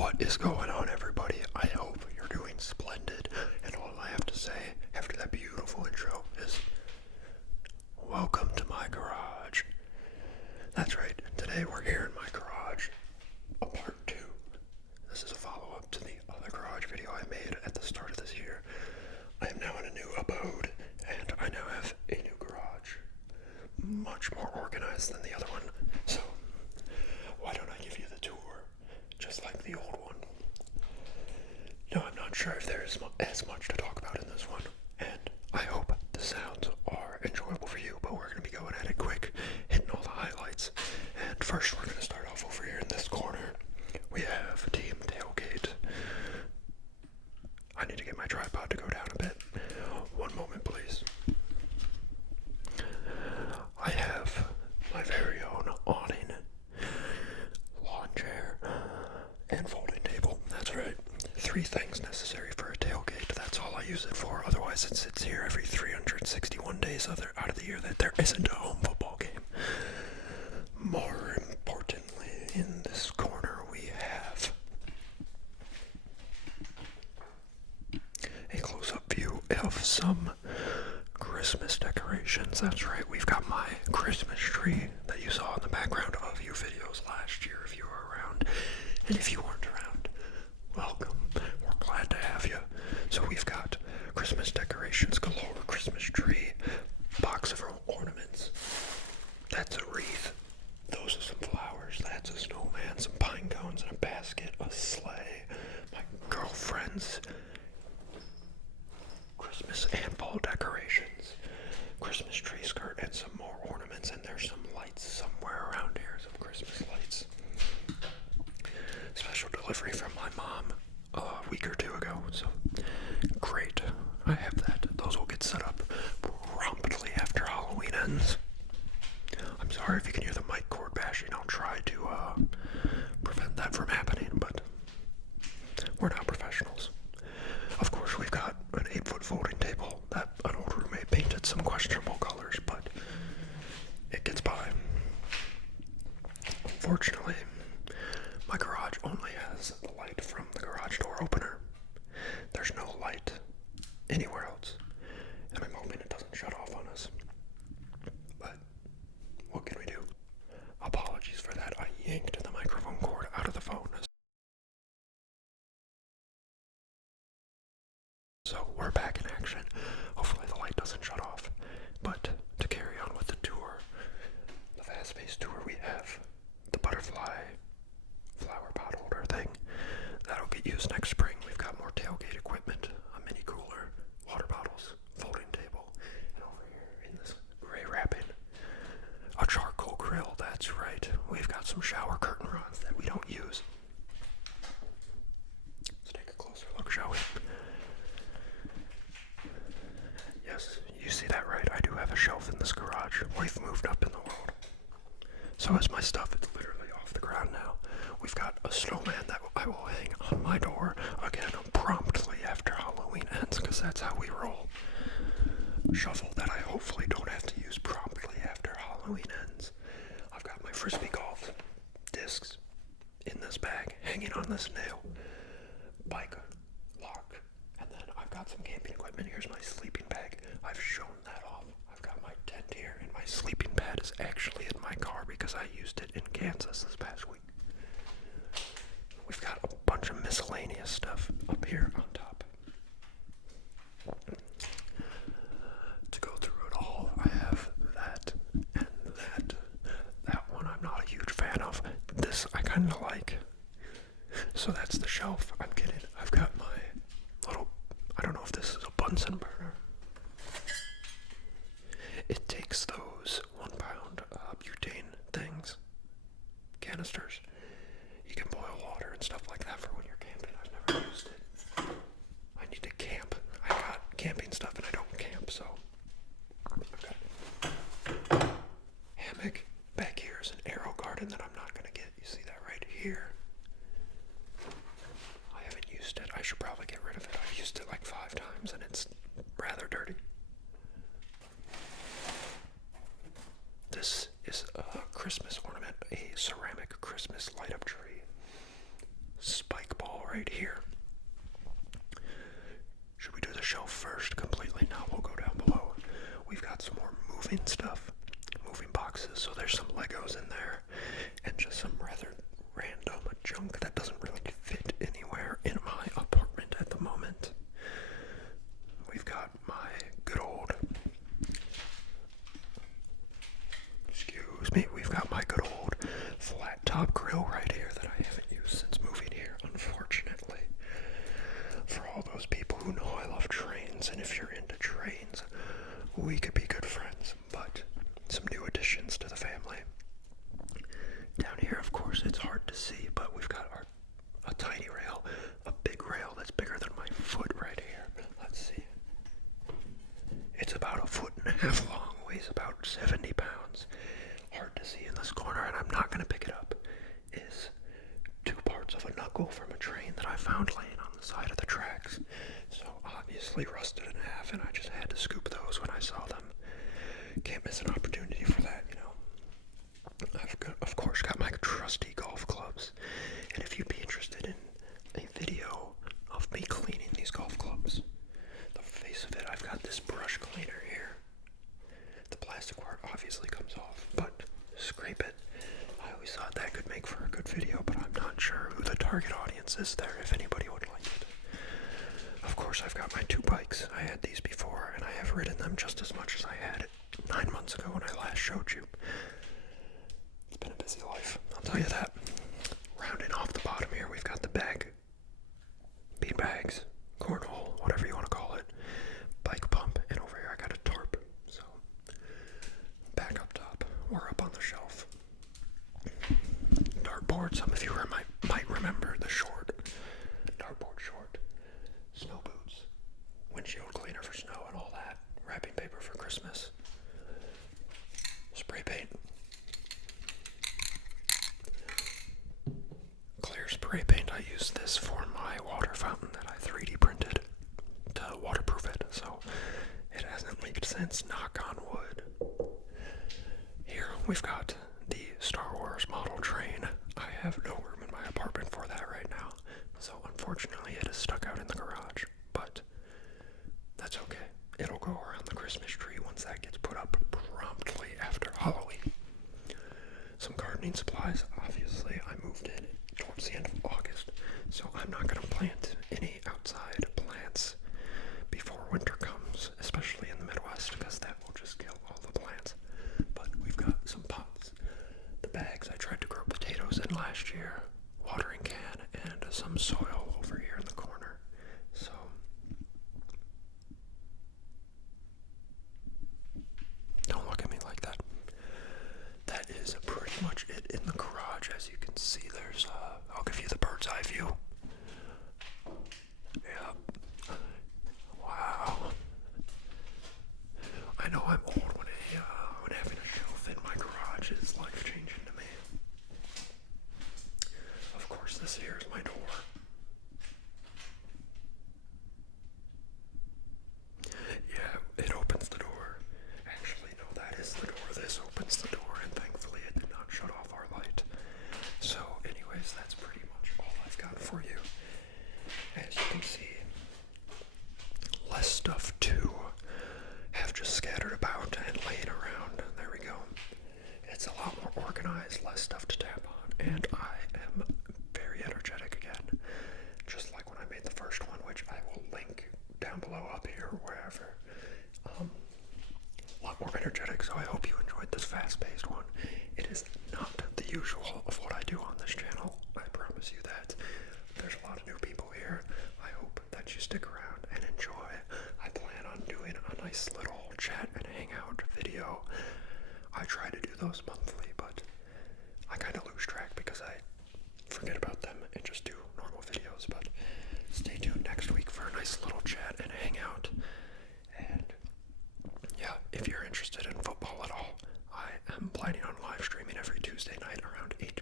What is going on, everybody? I hope you're doing splendid, and all I have to say after that beautiful intro is welcome to my garage. That's right, today we're here in my garage, a part 2. This is a follow-up to the other garage video I made at the start of this year. I am now in a new abode, and I now have a new garage, much more organized than the other one, so why don't I give you the tour, just like the old one. No, I'm not sure if there's as much to talk about in this one, and I hope the sounds are enjoyable for you, but we're going to be going at it quick, hitting all the highlights. And first we're going to start off over here in this corner. We have Team Tailgate. I need to get my tripod to go down a bit. One moment, please. I have my very own awning, lawn chair, and folding table. That's right. 3 things necessary for a tailgate. That's all I use it for. Otherwise, it sits here every 361 days out of the year that there isn't a home football game. More importantly, in this corner we have a close-up view of some Christmas decorations. That's right, we've got my Christmas tree that you saw in the background of a few videos last year if you were around. And if you weren't around, welcome. We're glad to have you. So we've got Christmas decorations galore, Christmas tree, box of ornaments. That's a wreath. Those are some flowers. That's a snowman, some pine cones in a basket, a sleigh, my girlfriend's Christmas and fall decorations, Christmas tree skirt, and some more ornaments. And there's some lights somewhere around here, some Christmas lights. Special delivery from my mom a week or 2 ago, so great. I have that. Those will get set up promptly after Halloween ends. I'm sorry if you can hear the mic cord bashing. I'll try to prevent that from happening, but we're not professionals. Of course, we've got an 8-foot folding table that an old roommate painted some questionable colors, but it gets by. Unfortunately, my garage only has the light from the garage door opener. There's no light anywhere else, and I'm hoping it doesn't shut off on us. But what can we do? Apologies for that. I yanked the microphone cord out of the phone. So we're back in action. Hopefully the light doesn't shut off. But to carry on with the tour, the fast-paced tour, we have the butterfly flower pot holder thing. That'll get used next spring. We've got more tailgate equipment, a mini cooler, water bottles, folding table, and over here in this gray wrapping, a charcoal grill. That's right. We've got some shower curtain rods that we don't use. Let's take a closer look, shall we? Yes, you see that right. I do have a shelf in this garage. We've moved up in the world. So is my stuff. It's literally off the ground now. We've got a snowman that I will hang on my door, again, promptly after Halloween ends, because that's how we roll. Shovel that I hopefully don't have to use promptly after Halloween ends. I've got my Frisbee golf discs in this bag, hanging on this nail. Bike lock. And then I've got some camping equipment. Here's my sleeping bag. I've shown that off. I've got my tent here, and my sleeping pad is actually in my car because I used it in Kansas this past week. We've got a bunch of miscellaneous stuff up here on top. To go through it all, I have that and that. That one I'm not a huge fan of. This I kind of like. So that's the shelf I'm getting. I've got my little, I don't know if this is a Bunsen burner. It takes those 1 pound butane things, canisters. You can boil water and stuff like that for when you're camping. I've never used it. I need to camp. I got camping stuff and I don't camp, so I've got hammock. Back here is an arrow garden that I'm not going to get. You see that right here? I right here. Should we do the shelf first completely? No, we'll go down below. We've got some more moving stuff, moving boxes. So there's some Legos in there and just some rather random junk that doesn't really fit anywhere in my apartment at the moment. We've got my good old, we've got my good old flat top grill right here that I haven't used since moving here, unfortunately. For all those people who know I love trains, and if you're into trains, we could be good friends, but some new additions to the family. Down here, of course, it's hard to see, but we've got a tiny rail, a big rail that's bigger than my foot right here. Let's see. It's about 1.5 feet long, weighs about 70 pounds. Hard to see in this corner, and I'm not going to pick it up. Is 2 parts of a knuckle from a train that I found laying on the side of the tracks. So obviously rusted in half, and I just had to scoop those when I saw them. Can't miss an opportunity for that, you know. I've of course got my trusty golf clubs, and if you'd be interested in a video of me cleaning these golf clubs, the face of it, I've got this brush cleaner here. The plastic part obviously comes off, but scrape it. I always thought that could make for a good video, but I'm not sure who the target audience is there, if anybody would like it. Of course, I've got my 2 bikes. I had these before, and I have ridden them just as much as I had it 9 months ago when I last showed you. It's been a busy life, I'll tell you that. Rounding off the bottom here, we've got the bean bags, cornhole, whatever you want to call it, bike pump, and over here I got a tarp. So, back up top, we're up on the shelf. Dartboard, some of you might remember the dartboard short, snow boots, windshield cleaner for snow and all that, wrapping paper for Christmas, spray paint, clear spray paint. I use this for my water fountain that I 3D printed to waterproof it, so it hasn't leaked since, knock on wood. Here we've got the Star Wars model train. I have no room in my apartment for that right now, so unfortunately it is stuck out in the garage, but that's okay. It'll go around the Christmas tree once that gets put up promptly after Halloween. Some gardening supplies. Obviously, I moved in towards the end of August, so I'm not going to plant any outside plants before winter comes, especially in the Midwest, because that will just kill all the plants. But we've got some pots, the bags I tried to grow potatoes in last year, watering can, and some soil over here in the corner. So don't look at me like that. That is pretty much it in the garage. As you can see, there's I'll give you the bird's eye view. Yeah. Wow. I know I'm old when having a shelf in my garage is life-changing to me. Of course, this here is my door. Yeah, it opens the door. Actually, no, that is the door. This opens the door, and thankfully it did not shut off our light. So, anyways, that's pretty much all I've got for you. As you can see, less stuff to have just scattered about and laying around. There we go. It's a lot more organized, less stuff to tap on, and I am very energetic again. Just like when I made the first one, which I will link down below, up here, wherever. A lot more energetic, so I hope you enjoyed this fast-paced one. It is not the usual of what I do on this channel, I promise you that. There's a lot of new people here. I hope that you stick around and enjoy. I plan on doing a nice little chat and hangout video. I try to do those monthly, but I kind of lose track because I forget about them and just do normal videos. But stay tuned next week for a nice little chat and hangout. And yeah, if you're interested in football at all, I am planning on live streaming every Tuesday night around 8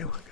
feeling